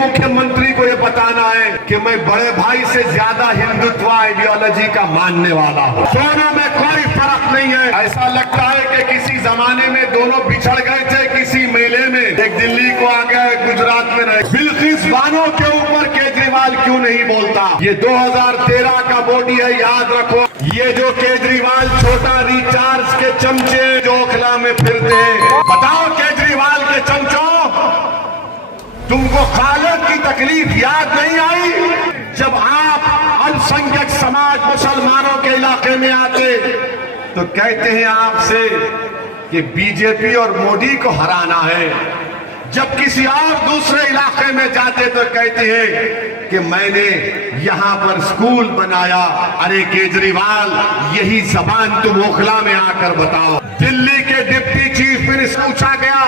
मुख्यमंत्री को ये बताना है कि मैं बड़े भाई से ज्यादा हिंदुत्व आइडियोलॉजी का मानने वाला हूँ। दोनों में कोई फर्क नहीं है। ऐसा लगता है कि किसी जमाने में दोनों बिछड़ गए थे किसी मेले में, एक दिल्ली को आ गया, गुजरात में रहे। बिल्किस बानो के ऊपर केजरीवाल क्यों नहीं बोलता? ये 2013 का बॉडी है, याद रखो। ये जो केजरीवाल छोटा रिचार्ज के चमचे जो ओखला में फिरते हैं, बताओ केजरीवाल के चमचों, तुमको खालिद की तकलीफ याद नहीं आई? जब आप अल्पसंख्यक समाज मुसलमानों के इलाके में आते तो कहते हैं आपसे कि बीजेपी और मोदी को हराना है। जब किसी और दूसरे इलाके में जाते तो कहते हैं कि मैंने यहां पर स्कूल बनाया। अरे केजरीवाल, यही जबान तुम ओखला में आकर बताओ। दिल्ली के डिप्टी चीफ मिनिस्टर पूछा गया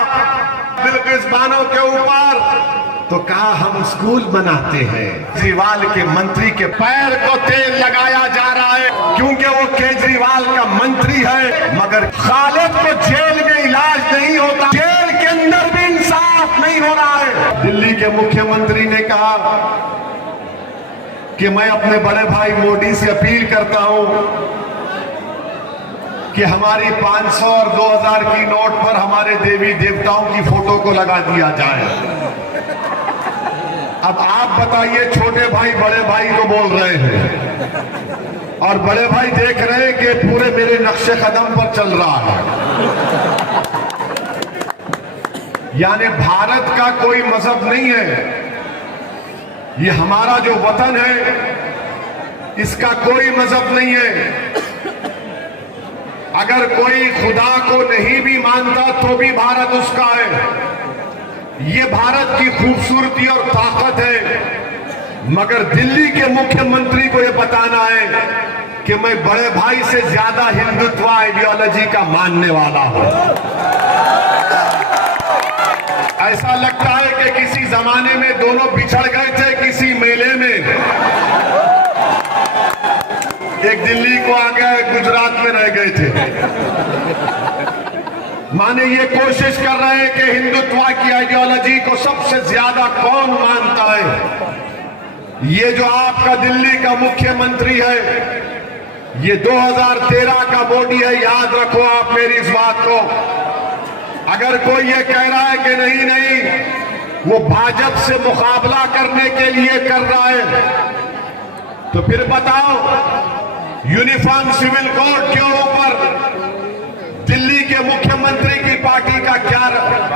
बिल्किस बानो के ऊपर, तो कहा हम स्कूल बनाते हैं। केजरीवाल के मंत्री के पैर को तेल लगाया जा रहा है क्योंकि वो केजरीवाल का मंत्री है, मगर खालिद को जेल में इलाज नहीं होता, जेल के अंदर भी इंसाफ नहीं हो रहा है। दिल्ली के मुख्यमंत्री ने कहा कि मैं अपने बड़े भाई मोदी से अपील करता हूं कि हमारी 500 और 2000 की नोट पर हमारे देवी देवताओं की फोटो को लगा दिया जाए। अब आप बताइए, छोटे भाई बड़े भाई को बोल रहे हैं और बड़े भाई देख रहे हैं कि पूरे मेरे नक्शे कदम पर चल रहा है। यानी भारत का कोई मजहब नहीं है, ये हमारा जो वतन है इसका कोई मजहब नहीं है। अगर कोई खुदा को नहीं भी मानता तो भी भारत उसका है। ये भारत की खूबसूरती और ताकत है। मगर दिल्ली के मुख्यमंत्री को यह बताना है कि मैं बड़े भाई से ज्यादा हिंदुत्व आइडियोलॉजी का मानने वाला हूं। ऐसा लगता है कि किसी जमाने में दोनों बिछड़ गए थे किसी मेले में, एक दिल्ली को आ गया, गुजरात में रह गए थे। माने ये कोशिश कर रहे हैं कि हिंदुत्व की आइडियोलॉजी को सबसे ज्यादा कौन मानता है। ये जो आपका दिल्ली का मुख्यमंत्री है, ये 2013 का बॉडी है, याद रखो आप मेरी इस बात को। अगर कोई ये कह रहा है कि नहीं नहीं वो भाजपा से मुकाबला करने के लिए कर रहा है, तो फिर बताओ यूनिफॉर्म सिविल कोड के ऊपर दिल्ली के मुख्यमंत्री की पार्टी का क्या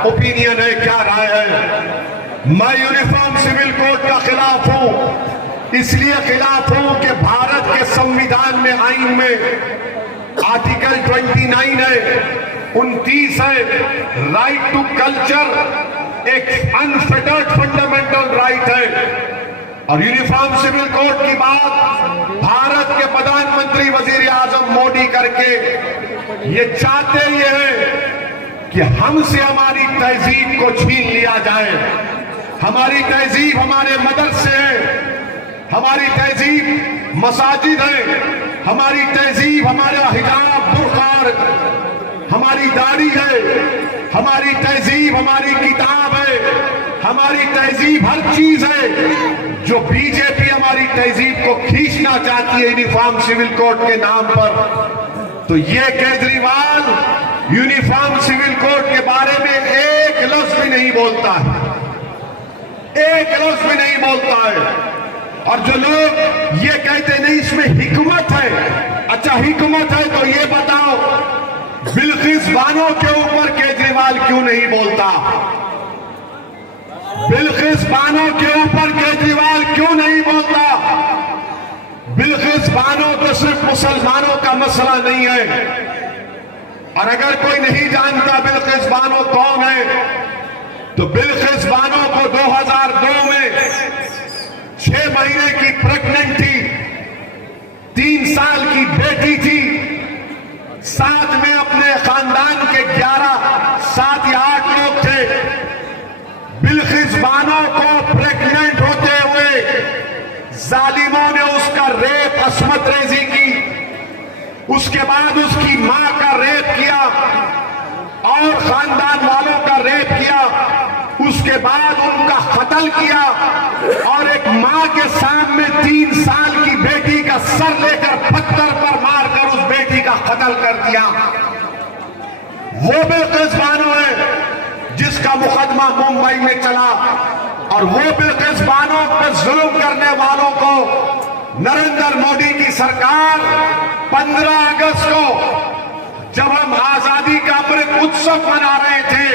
ओपिनियन है, क्या राय है? मैं यूनिफॉर्म सिविल कोड का खिलाफ हूं। इसलिए खिलाफ हूं कि भारत के संविधान में, आइन में आर्टिकल 29 है, 29 है, राइट टू कल्चर एक अनफेटर्ड फंडामेंटल राइट है। और यूनिफॉर्म सिविल कोड की बात भारत के प्रधानमंत्री वजीर आजम मोदी करके ये चाहते ये है कि हमसे हमारी तहजीब को छीन लिया जाए। हमारी तहजीब हमारे मदरसे है, हमारी तहजीब मसाजिद है, हमारी तहजीब हमारा हिजाब बुर्खार, हमारी दाढ़ी है, हमारी तहजीब हमारी किताब है, हमारी तहजीब हर चीज है। जो बीजेपी हमारी तहजीब को खींचना चाहती है यूनिफॉर्म सिविल कोड के नाम पर, तो ये केजरीवाल यूनिफॉर्म सिविल कोड के बारे में एक लफ्ज भी नहीं बोलता है, एक लफ्ज भी नहीं बोलता है। और जो लोग ये कहते नहीं इसमें हिकमत है, अच्छा हिकमत है तो ये बताओ बिल्किस बानो के ऊपर केजरीवाल क्यों नहीं बोलता? बिल्किस बानो के ऊपर केजरीवाल क्यों नहीं बोलता? बिल्किस बानो तो सिर्फ मुसलमानों का मसला नहीं है। और अगर कोई नहीं जानता बिल्किस बानो कौन है, तो बिल्किस बानो को 2002 में 6 महीने की प्रेग्नेंट थी, 3 साल की बेटी थी, साथ में अपने खानदान के 7 या 8 लोग थे। बिल्किस बानो को प्रेग्नेंट होते हुए जालिमों ने उसका रेप, असमत रेजी की, उसके बाद उसकी मां का रेप किया और खानदान वालों का रेप किया। उसके बाद उनका कत्ल किया और एक मां के सामने 3 साल की बेटी का सर लेकर पत्थर पर मारकर उस बेटी का कत्ल कर दिया। वो बिल्किस बानो है जिसका मुकदमा मुंबई में चला और वो बिल्किस बानो पर जुल्म करने वालों को नरेंद्र मोदी की सरकार 15 अगस्त को जब हम आजादी का अमृत उत्सव मना रहे थे,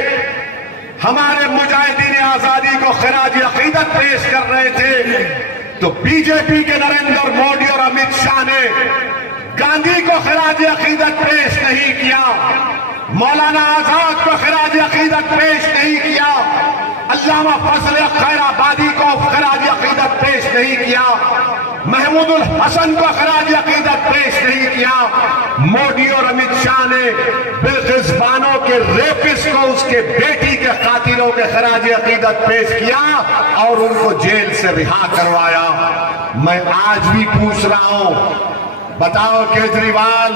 हमारे मुजाहिदीन आजादी को खिराज अकीदत पेश कर रहे थे, तो बीजेपी के नरेंद्र मोदी और अमित शाह ने गांधी को खिराज अकीदत पेश नहीं किया, मौलाना आजाद को खिराज अकीदत पेश नहीं किया, अल्लामा फजल खैराबादी को खिराज अकीदत पेश नहीं किया, महमूदुल हसन को खिराज अकीदत पेश नहीं किया। मोदी और अमित शाह ने बिल्किस बानो के रेपिस्ट को उसके बेटी के कातिलों के खिराज अकीदत पेश किया और उनको जेल से रिहा करवाया। मैं आज भी पूछ रहा हूं, बताओ केजरीवाल,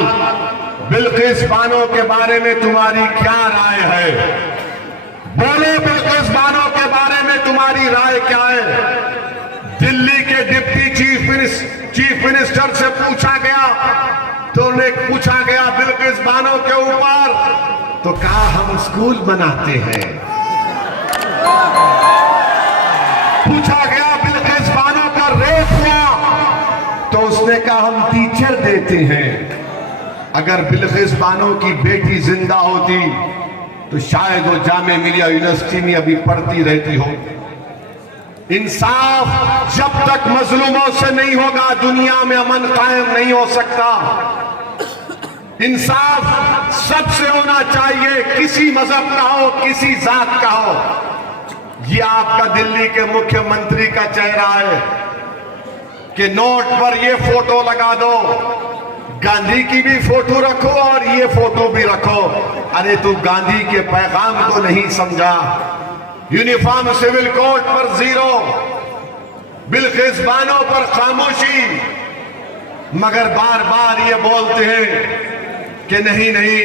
बिल्किस बानो के बारे में तुम्हारी क्या राय है? बोलो, बिल्किस बानो के बारे में तुम्हारी राय क्या है? दिल्ली के डिप्टी चीफ मिनिस्टर से पूछा गया तो उन्हें पूछा गया बिल्किस बानो के ऊपर, तो कहा हम स्कूल बनाते हैं। पूछा गया बिल्किस बानो का रेप हुआ तो उसने कहा हम टीचर देते हैं। अगर बिल्किस बानो की बेटी जिंदा होती तो शायद वो जामिया मिलिया यूनिवर्सिटी में अभी पढ़ती रहती हो। इंसाफ जब तक मजलूमों से नहीं होगा, दुनिया में अमन कायम नहीं हो सकता। इंसाफ सबसे होना चाहिए, किसी मजहब का हो, किसी जात का हो। ये आपका दिल्ली के मुख्यमंत्री का चेहरा है कि नोट पर ये फोटो लगा दो, गांधी की भी फोटो रखो और ये फोटो भी रखो। अरे तू गांधी के पैगाम को नहीं समझा। यूनिफॉर्म सिविल कोड पर 0, बिल्किस बानो पर खामोशी, मगर बार बार ये बोलते हैं कि नहीं नहीं,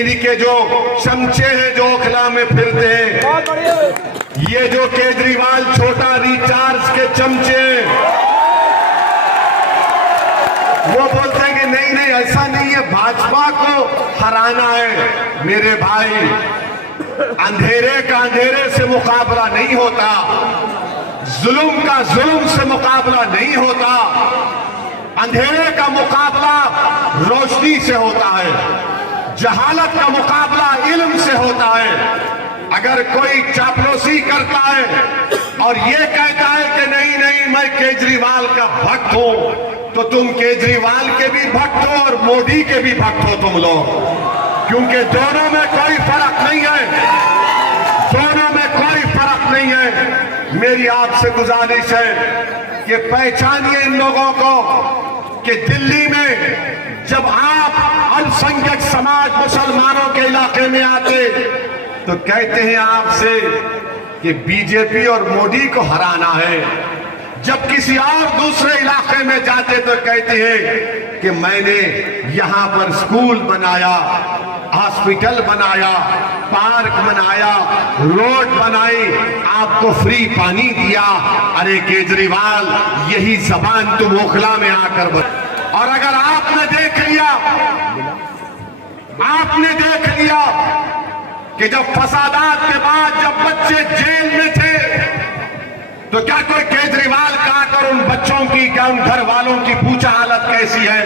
इनके जो चमचे हैं जो ओखला में फिरते हैं, ये जो केजरीवाल छोटा रिचार्ज के चमचे, वो बोलते हैं कि नहीं नहीं ऐसा नहीं है, भाजपा को हराना है। मेरे भाई, अंधेरे का अंधेरे से मुकाबला नहीं होता, जुल्म का जुल्म से मुकाबला नहीं होता, अंधेरे का मुकाबला रोशनी से होता है, जहालत का मुकाबला इल्म से होता है। अगर कोई चापलूसी करता है और ये कहता है कि नहीं नहीं मैं केजरीवाल का भक्त हूं, तो तुम केजरीवाल के भी भक्त हो और मोदी के भी भक्त हो तुम लोग, क्योंकि दोनों में कोई फर्क नहीं है, दोनों में कोई फर्क नहीं है। मेरी आपसे गुजारिश है कि पहचानिए इन लोगों को कि दिल्ली में जब आप अल्पसंख्यक समाज मुसलमानों के इलाके में आते तो कहते हैं आपसे कि बीजेपी और मोदी को हराना है। जब किसी और दूसरे इलाके में जाते तो कहते हैं कि मैंने यहां पर स्कूल बनाया, हॉस्पिटल बनाया, पार्क बनाया, रोड बनाई, आपको फ्री पानी दिया। अरे केजरीवाल, यही जबान तुम ओखला में आकर और अगर आपने देख लिया कि जब फसादात के बाद जब बच्चे जेल में थे तो क्या कोई केजरीवाल का आकर उन बच्चों की, क्या उन घर वालों की पूछा हालत कैसी है?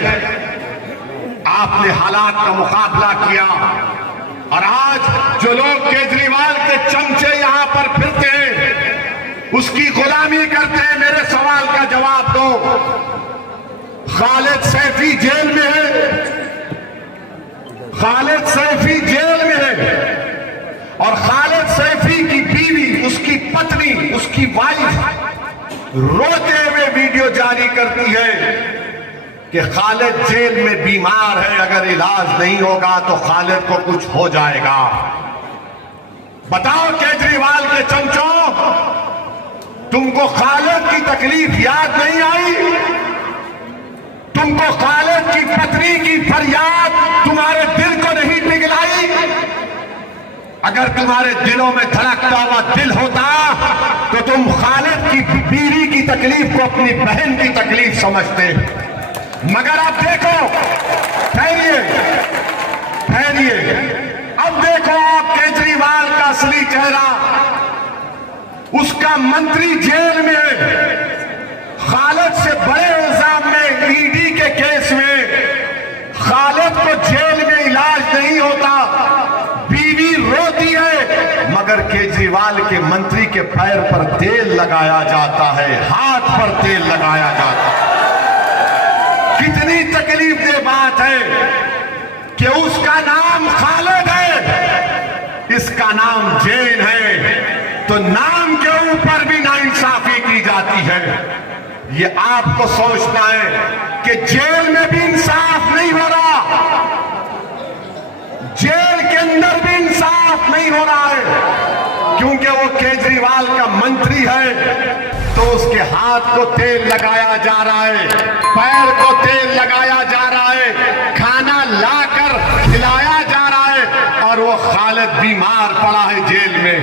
आपने हालात का मुकाबला किया और आज जो लोग केजरीवाल के चमचे यहां पर फिरते हैं, उसकी गुलामी करते हैं। मेरे सवाल का जवाब दो। खालिद सैफी जेल में है, खालिद सैफी जेल में है और खालिद सैफी की बीवी, उसकी पत्नी, उसकी वाइफ रोते हुए वीडियो जारी करती है कि खालिद जेल में बीमार है, अगर इलाज नहीं होगा तो खालिद को कुछ हो जाएगा। बताओ केजरीवाल के चमचों, तुमको खालिद की तकलीफ याद नहीं आई? तुमको खालिद की पत्नी की फरियाद तुम्हारे दिल को नहीं पिघलाई? अगर तुम्हारे दिलों में धड़कता हुआ दिल होता तो तुम खालिद की बीवी की तकलीफ को अपनी बहन की तकलीफ समझते। मगर अब देखो, ठहरिए ठहरिए, अब देखो आप केजरीवाल का असली चेहरा। उसका मंत्री जेल में है, खालिद से बड़े इल्जाम में, ईडी के केस में खालिद को जेल में इलाज नहीं होता, बीवी रोती है, मगर केजरीवाल के मंत्री के पैर पर तेल लगाया जाता है, हाथ पर तेल लगाया जाता है। कितनी तकलीफ दे बात है कि उसका नाम खालिद है, इसका नाम जैन है, तो नाम के ऊपर भी नाइंसाफी की जाती है। ये आपको सोचना है कि जेल में भी इंसाफ नहीं हो रहा, जेल के अंदर भी इंसाफ नहीं हो रहा है, क्योंकि वो केजरीवाल का मंत्री है तो उसके हाथ को तेल लगाया जा रहा है, पैर को तेल लगाया जा रहा है, खाना लाकर खिलाया जा रहा है, और वो खालिद बीमार पड़ा है जेल में।